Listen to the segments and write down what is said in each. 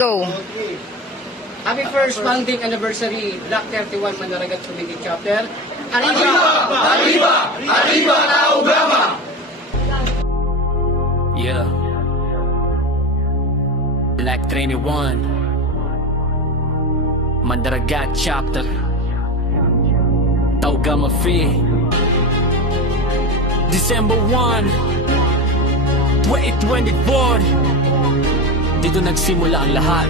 Go. Happy first founding anniversary, Block 31 Manaragat Community Chapter. Arriba! Arriba! Arriba la Ugama! Yeah. Black 31 Mandaragat Chapter Taugama Fee December 1 2024 Dito nagsimula ang lahat.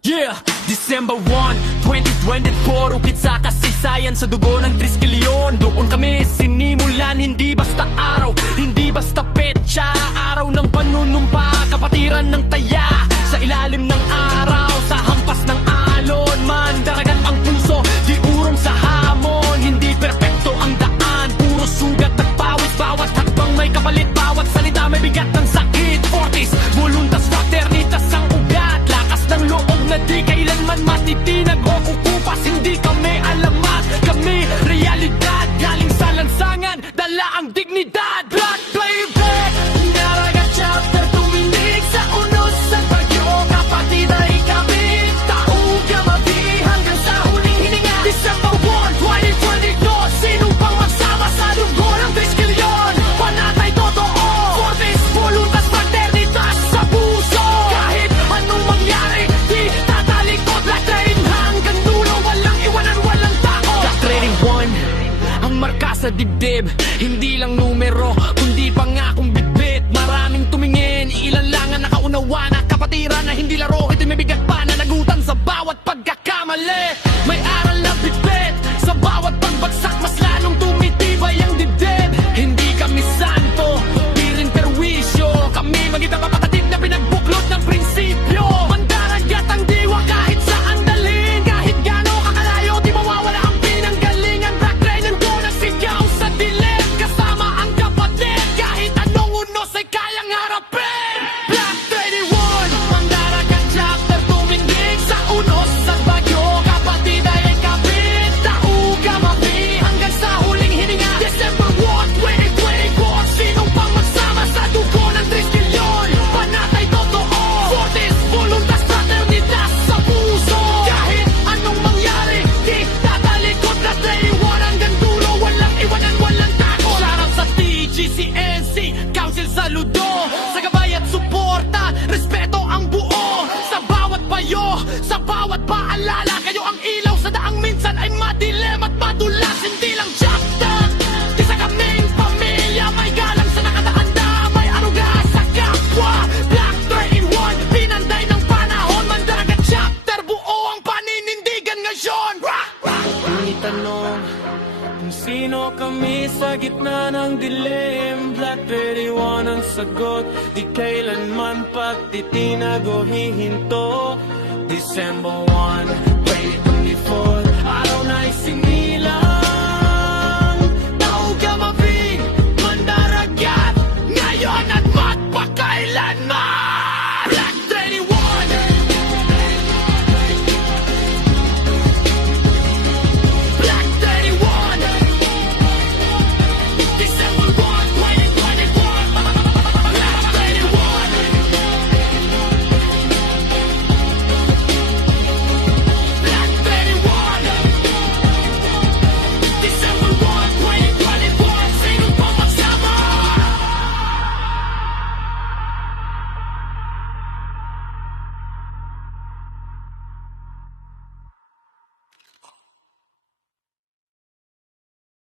Yeah! December 1, 2024 Ukit sa kasaysayan sa dugo ng Triskelion. Doon kami sinimulan, hindi basta araw, hindi basta petsa. Araw ng panunumpa, kapatiran ng taya. Sa ilalim ng araw, sa hampas ng alon. Mandaragat ang puso, di urong sa hamon. Hindi perpekto ang daan, puro sugat at pawis. Bawat hakbang may kapalit, bawat salita may bigat ng sakit. Fortis, voluntas, fraternitas ang ugat. Lakas ng loob na di kailanman matitinag o kukupas. Hindi kami alamat, kami realidad. Galing sa lansangan, dala ang dignidad. Blood playback, Mandaragat Chapter tuminig sa unos sa bagyo. Kapatid ay kami, tauga mabi hanggang sa huling hininga. December 1, 2022, sino pang magsama sa dugo ng Triskelion? Panatay totoo, Fortis, voluntas, fraternitas sa puso. Kahit anong mangyari, di tatalikod. Black Train hanggang dulo, walang iwanan, walang tako. Black Train 1, ang marka sa dibdib. Hindi lang numero, kundi pangakong bitbit. Maraming tumingin, ilan lang ang nakaunawa na kapatiran na hindi laro. Ito'y may bigat pa na nagutan sa bawat pagkakamali. May aral na bitbit, sa bawat pagbagsak mas lalong tumitibay ang dibdib. Hindi kami santo, di rin perwisyo. Kami maging mapapatid na pinagbuklod ng prinsipyo. Mandaragat ang diwa kahit saan dalhin. Kahit gano'ng kakalayo, di mawawala ang pinanggalingan. Black Train nandun nagsigaw sa dilim. Kasama ang kapatid, kahit anong unos ay kayang harapin. Black 31, Mandaragat Chapter tumindig sa unos sa bagyo. Kapatid ay kapit, tauga mabi hanggang sa huling hininga. December 1, 2024, sinong pang magsama sa dugo ng Triskelion? Panatay totoo, Fortis, voluntas, fraternitas sa puso. Kahit anong mangyari, di tatalikod. Black 31 hanggang dulo, walang iwanan, walang tako. Sarap sa TGCNC, Council Saludo. Sa gabay at suporta, respeto ang buo. Sa bawat payo, sa bawat paalala, kayo ang ilaw sa daang minsan ay madilim at madulas. Hindi lang chapter, isa kaming pamilya. May galang sa nakataanda, may aruga sa kapwa. Black Train 1, pinanday ng panahon. Mandaragat Chapter, buo ang paninindigan ngayon. Itanong kung sino kami sa gitna ng dilim. Black 31 ang sagot, di kailanman pagtitinag o hihinto. December 1, 2024, araw na isinilang. Tauga mabi, Mandaragat, ngayon at magpakailanman.